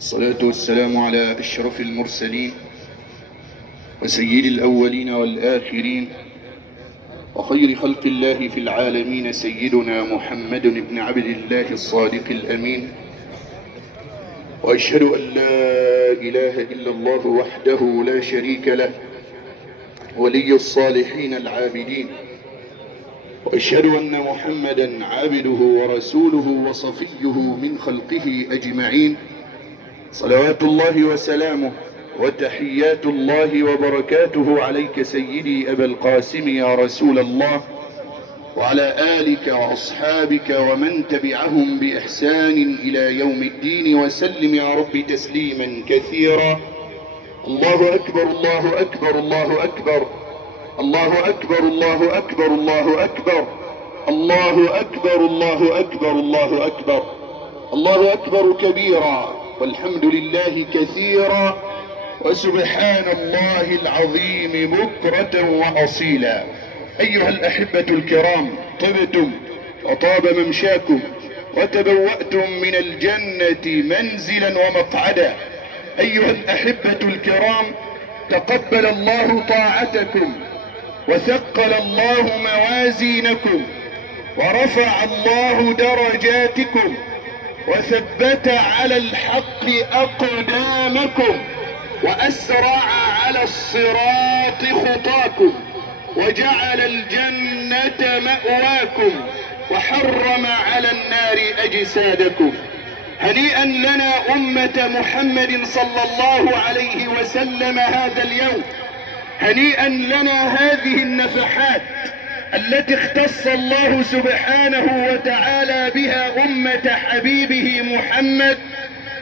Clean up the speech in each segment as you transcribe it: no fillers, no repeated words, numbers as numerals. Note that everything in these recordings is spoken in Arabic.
الصلاة والسلام على أشرف المرسلين وسيد الأولين والآخرين وخير خلق الله في العالمين سيدنا محمد بن عبد الله الصادق الأمين. وأشهد أن لا إله إلا الله وحده لا شريك له ولي الصالحين العابدين، وأشهد أن محمدا عبده ورسوله وصفيه من خلقه أجمعين، صلوات الله وسلامه وتحيات الله وبركاته عليك سيدي أبا القاسم يا رسول الله، وعلى آلك وأصحابك ومن تبعهم بإحسان إلى يوم الدين، وسلم يا رب تسليما كثيرا. الله أكبر الله أكبر الله أكبر الله أكبر الله أكبر الله أكبر الله أكبر الله أكبر الله أكبر الله أكبر كبيرا، والحمد لله كثيرا، وسبحان الله العظيم بكرة وأصيلا. أيها الأحبة الكرام، طبتم وطاب ممشاكم وتبوأتم من الجنة منزلا ومقعدا. أيها الأحبة الكرام، تقبل الله طاعتكم وثقل الله موازينكم ورفع الله درجاتكم وثبت على الحق أقدامكم وأسرع على الصراط خطاكم وجعل الجنة مأواكم وحرم على النار أجسادكم. هنيئا لنا أمة محمد صلى الله عليه وسلم هذا اليوم، هنيئا لنا هذه النفحات التي اختص الله سبحانه وتعالى بها أمة حبيبه محمد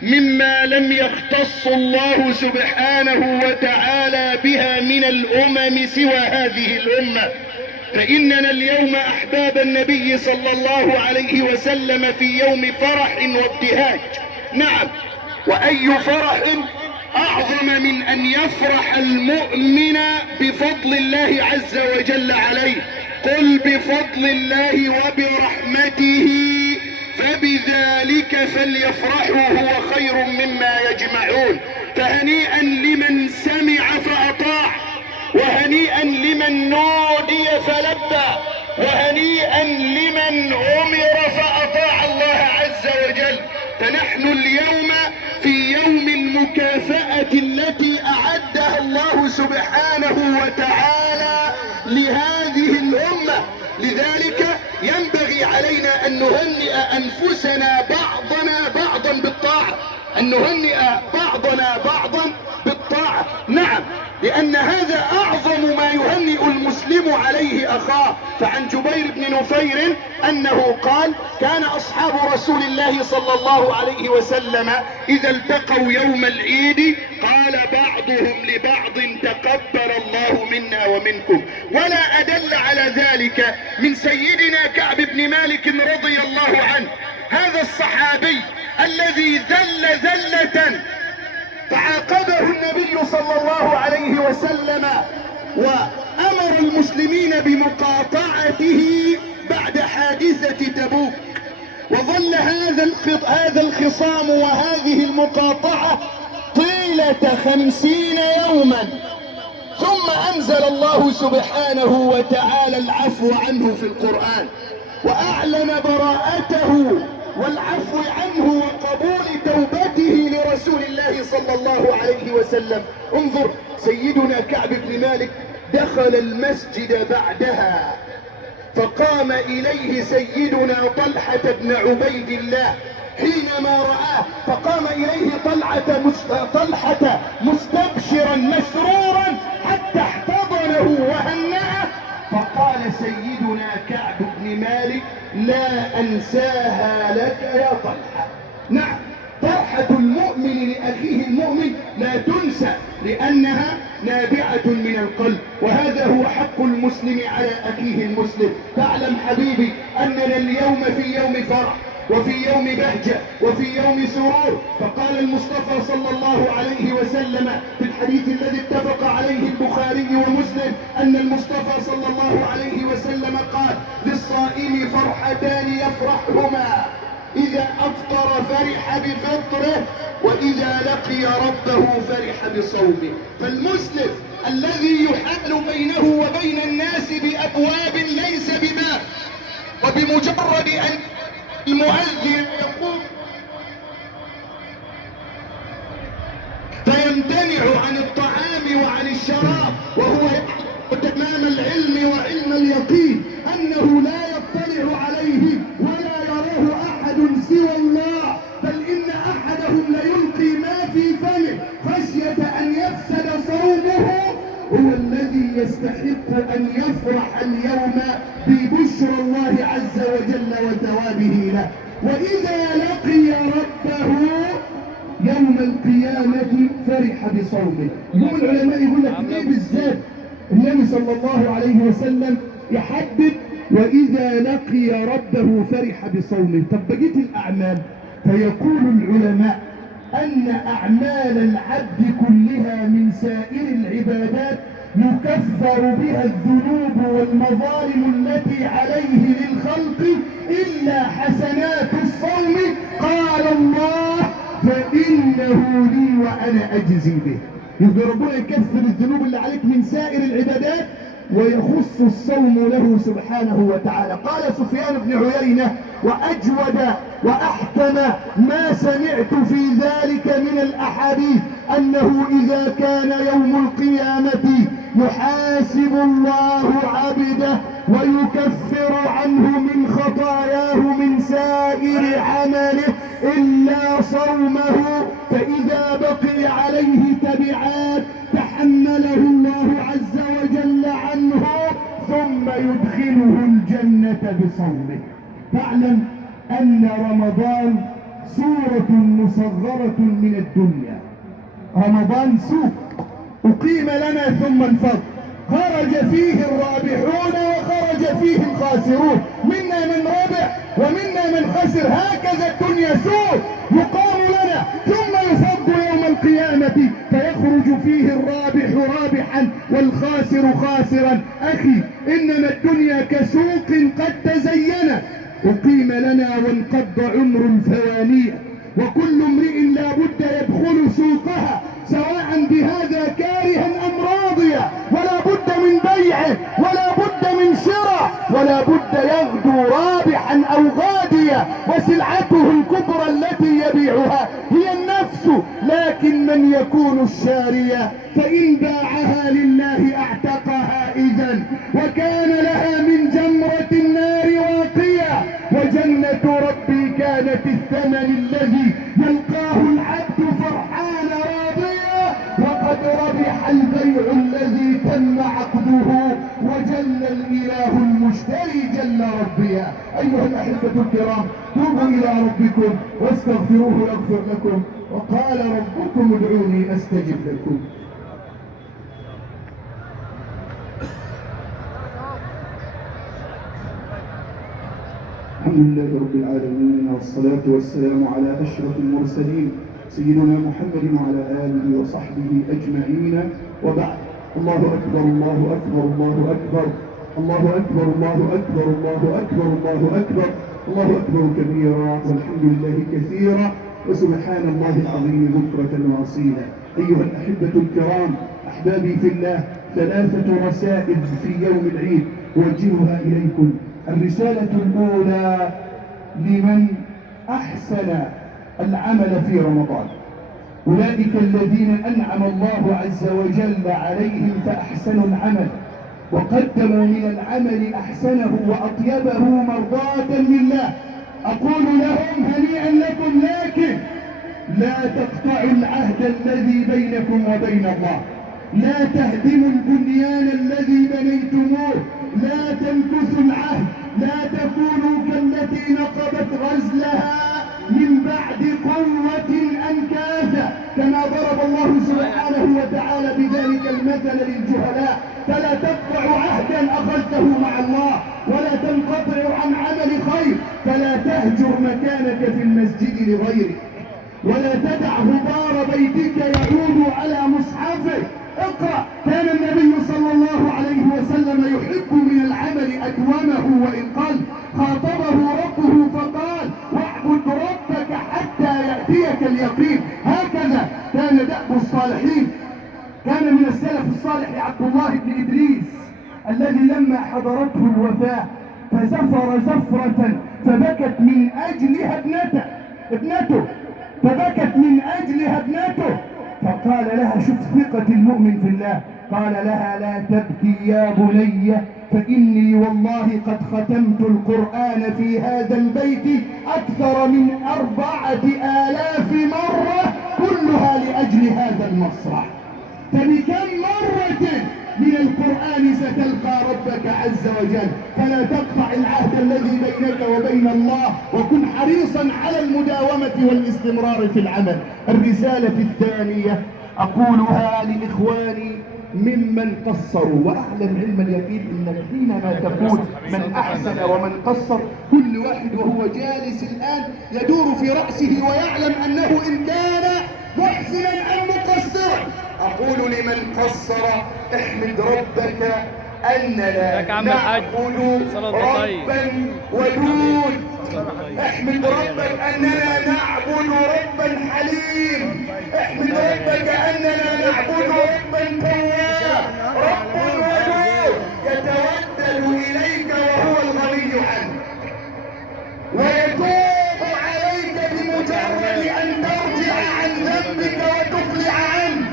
مما لم يختص الله سبحانه وتعالى بها من الأمم سوى هذه الأمة. فإننا اليوم أحباب النبي صلى الله عليه وسلم في يوم فرح وابتهاج. نعم، وأي فرح أعظم من أن يفرح المؤمن بفضل الله عز وجل عليه. قل بفضل الله وبرحمته فبذلك فليفرحوا هو خير مما يجمعون. فهنيئا لمن سمع فأطاع، وهنيئا لمن نودي فلبى، وهنيئا لمن أمر فأطاع الله عز وجل. فنحن اليوم في يوم المكافأة التي أعدها الله سبحانه وتعالى لهذه الأمة. لذلك ينبغي علينا أن نهنئ أنفسنا بعضنا بعضا بالطاعة، أن نهنئ بعضنا بعضا بالطاعة. نعم، لأن هذا أعظم ما يهنئ المسلم عليه أخاه. فعن جبير بن نفير أنه قال: كان أصحاب رسول الله صلى الله عليه وسلم إذا التقوا يوم العيد قال بعضهم لبعض: تقبل الله منا ومنكم. ولا أدل على ذلك من سيدنا كعب بن مالك رضي الله عنه، هذا الصحابي الذي ذل ذلة فعاقبه النبي صلى الله عليه وسلم وأمر المسلمين بمقاطعته بعد حادثة تبوك. وظل هذا الخصام وهذه المقاطعة طيلة 50 يوما، ثم أنزل الله سبحانه وتعالى العفو عنه في القرآن، وأعلن براءته والعفو عنه وقبول توبته لرسول الله صلى الله عليه وسلم. انظر، سيدنا كعب بن مالك دخل المسجد بعدها فقام إليه سيدنا طلحة بن عبيد الله حينما رآه، فقام إليه طلحة مستبشرا مسرورا حتى احتضنه وهنأه، فقال سيدنا كعب بن مالك: لا أنساها لك يا طلحة. نعم، فرحة المؤمن لأخيه المؤمن لا تنسى، لأنها نابعة من القلب، وهذا هو حق المسلم على أخيه المسلم. فاعلم حبيبي أننا اليوم في يوم فرح وفي يوم بهجة وفي يوم سرور. فقال المصطفى صلى الله عليه وسلم في الحديث الذي اتفق عليه البخاري ومسلم أن المصطفى صلى الله عليه وسلم قال: للصائم فرحتان يفرحهما، إذا أفطر فرح بفطره وإذا لقي ربه فرح بصومه. فالمسلم الذي يحال بينه وبين الناس بأبواب ليس بباب، وبمجرد أن المؤذن يقوم فيمتنع عن الطعام وعن الشراب، وهو يعلم تمام العلم وعلم اليقين أنه لا يطلع عليه ولا يراه أحد سوى الله، بل إن أحدهم ليلقي ما في فمه خشية أن يفسد صومه، هو الذي يستحق أن يفرح اليوم ببشرى الله عز وجل وثوابه له. وإذا لقي ربه يوم القيامة فرح بصومه. هم العلماء يقول لك ليه بالذات النبي صلى الله عليه وسلم يحدد وإذا لقي ربه فرح بصومه؟ طب بقية الأعمال، فيقول العلماء أن أعمال العبد كلها من سائر العبادات يكفر بها الذنوب والمظالم التي عليه للخلق إلا حسنات الصوم، قال الله فإنه لي وأنا أجزي به. يبقى ربنا يكفر الذنوب اللي عليك من سائر العبادات ويخص الصوم له سبحانه وتعالى. قال سفيان بن عيينة وأجود وأحكم ما سمعت في ذلك من الأحاديث أنه إذا كان يوم القيامة يحاسب الله عبده ويكفر عنه من خطاياه من سائر عمله إلا صومه، فإذا بقي عليه تبعات تحمله الله عز وجل عنه ثم يدخله الجنة بصومه. فاعلم أن رمضان سورة مصغرة من الدنيا. رمضان سوق أقيم لنا ثم انفض، خرج فيه الرابحون وخرج فيه الخاسرون، منا من ربح ومنا من خسر. هكذا الدنيا سوق يقام لنا ثم يفض يوم القيامة فيخرج فيه الرابح رابحا والخاسر خاسرا. أخي إنما الدنيا كسوق قد تزين أقيم لنا وانقض عمر الفوانية، وكل امرئ لا بد يدخل سوقها سواء بهذا كارها أم راضيا، ولا بد من بيعه ولا بد من شراء، ولا بد يغدو رابحا أو غاديا، وسلعته الكبرى التي يبيعها هي النفس. لكن من يكون الشارية فإن باعها لله اعتقها إذن، وكان لها من جمرة النار واقية، وجنة ربي كانت الثمن الذي يلقاه العبد فرحان راضيا، وقد ربح البيع الذي تم عقده، وجل الإله المشتري جل ربيا. أيها الأحبة الكرام، توبوا إلى ربكم واستغفروه يغفر لكم، وقال ربكم ادعوني أستجب لكم. الحمد لله رب العالمين، والصلاة والسلام على أشرف المرسلين سيدنا محمد وعلى آله وصحبه أجمعين، وبعد. الله أكبر الله أكبر الله أكبر الله أكبر الله أكبر الله أكبر الله أكبر الله أكبر كبيرا، والحمد لله كثيرا، وسبحان الله العظيم بكرة وأصيلا. أيها الأحبة الكرام، أحبابي في الله، 3 رسائل في يوم العيد أوجهها إليكم. الرسالة الأولى لمن أحسن العمل في رمضان، أولئك الذين أنعم الله عز وجل عليهم فأحسنوا العمل وقدموا من العمل أحسنه وأطيبه مرضاة لله. أقول لهم هنيئا لكم، لكن لا تقطعوا العهد الذي بينكم وبين الله، لا تهدموا البنيان الذي بنيتموه، لا تنكثوا العهد، لا تكونوا كالتي نقضت غزلها من بعد قوة أنكاثا، كما ضرب الله سبحانه وتعالى بذلك المثل للجهلاء. فلا تقطع عهدا أخذته مع الله، ولا تنقطع عن عمل خير، فلا تهجر مكانك في المسجد لغيرك، ولا تدع غبار بيتك يعود على مصحفك. اقرأ. كان النبي صلى الله عليه وسلم يحب من العمل أدومه وإن قل. خاطبه ربه فقال: واعبد ربك حتى يأتيك لك اليقين. هكذا كان دأب الصالحين. كان من السلف الصالح عبد الله بن إدريس الذي لما حضرته الوفاة فزفر زفرة فبكت من أجلها ابنته فبكت من أجلها ابنته، فقال لها شوف ثقة المؤمن في الله، قال لها لا تبكي يا بني فإني والله قد ختمت القرآن في هذا البيت أكثر من 4000 مرة كلها لأجل هذا المسرح. فبكم مرة من القرآن ستلقى ربك عز وجل؟ فلا تقطع العهد الذي بينك وبين الله، وكن حريصا على المداومة والاستمرار في العمل. الرسالة الثانية أقولها لإخواني ممن قصروا، وأعلم علم اليقين إنك حينما تقول من أحسن ومن قصر كل واحد وهو جالس الآن يدور في رأسه ويعلم أنه إن كان محسنا أم مقصرا. أقول لمن قصر احمد ربك أننا نعبد ربا ودود، احمد ربك أننا نعبد ربا حليم، احمد ربك أننا نعبد ربا تواب، رب ودود يتودد إليك وهو الغني عنك ويتوب عليك بمجرد أن ترجع عن ذنبك وتقلع عنه،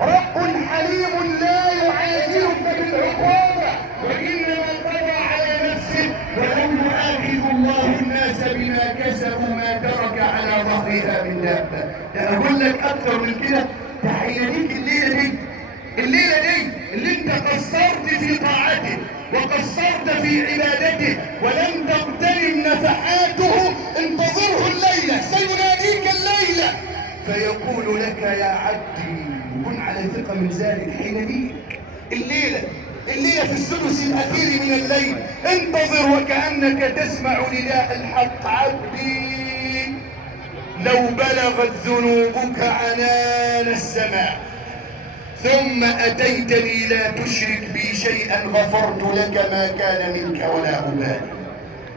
رب حليم لا يعاجلك بالعقوبة وإنما قضى على نفسه ولم يؤاخذ الله الناس بما كسبوا ما ترك على ظهرها من دابة. لا أقول لك أكثر من كده، تحييك الليلة دي اللي انت قصرت في طاعته وقصرت في عبادته ولم تغتنم نفحاته، انتظره الليلة، سيناديك الليلة فيقول لك يا عبدي، كن على ثقة من ذلك، حينئذ الليلة في السدس الأخير من الليل انتظر وكأنك تسمع نداء الحق، عبدي لو بلغت ذنوبك عنان السماء ثم أتيتني لا تشرك بي شيئا غفرت لك ما كان منك ولا أبالي.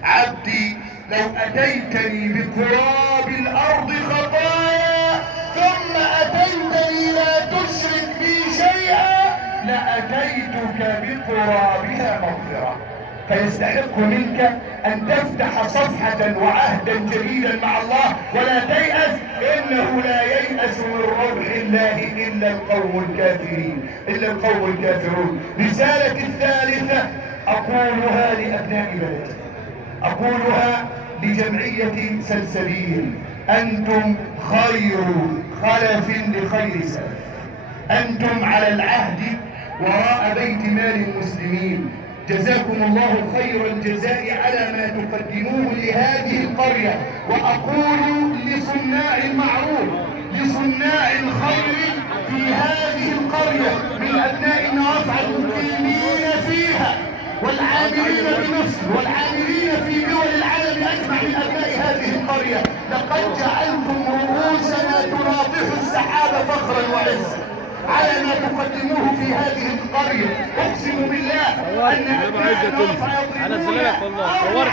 عبدي لو أتيتني بقراب الأرض خطايا ثم أتيتني لا تشرك بي شيئا لأتيتك بقرابها مغفرة. فيستحق منك أن تفتح صفحة وعهدا جديدا مع الله ولا تيأس، إنه لا ييأس من روح الله إلا القوم الكافرون. رسالة الثالثة أقولها لأبناء بلدي، أقولها لجمعية سلسبيل، أنتم خير خلف لخير سلف، أنتم على العهد وراء بيت مال المسلمين، جزاكم الله خير الجزاء على ما تقدموه لهذه القرية. وأقول لصناع المعروف، لصناع الخير في هذه القرية من أبناء النوافع المقيمين فيها والعاملين بمصر والعاملين في دول العالم أجمع من أبناء هذه القرية، لقد جعلتم رؤوسنا تناطح السحاب فخرا وعزا على ما تقدموه في هذه القرية. أقسم بالله أن أبناء النوافع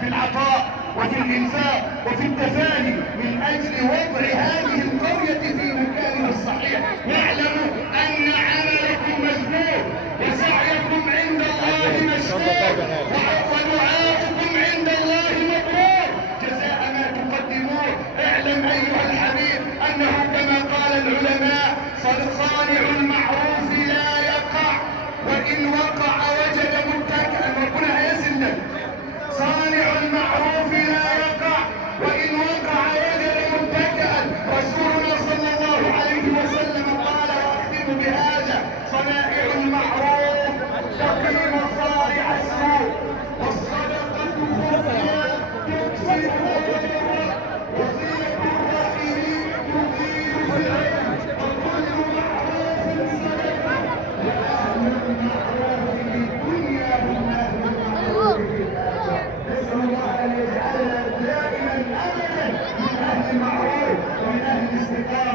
في العطاء وفي الإنفاق وفي التفاني من أجل وضع هذه القرية في مكانها الصحيح. واعلموا أن عملكم مذكور وسعيكم عند الله مشكور ودعاؤكم عند الله مقبول، جزاء ما تقدموه. اعلم أيها الحبيب أنه كما قال العلماء صانع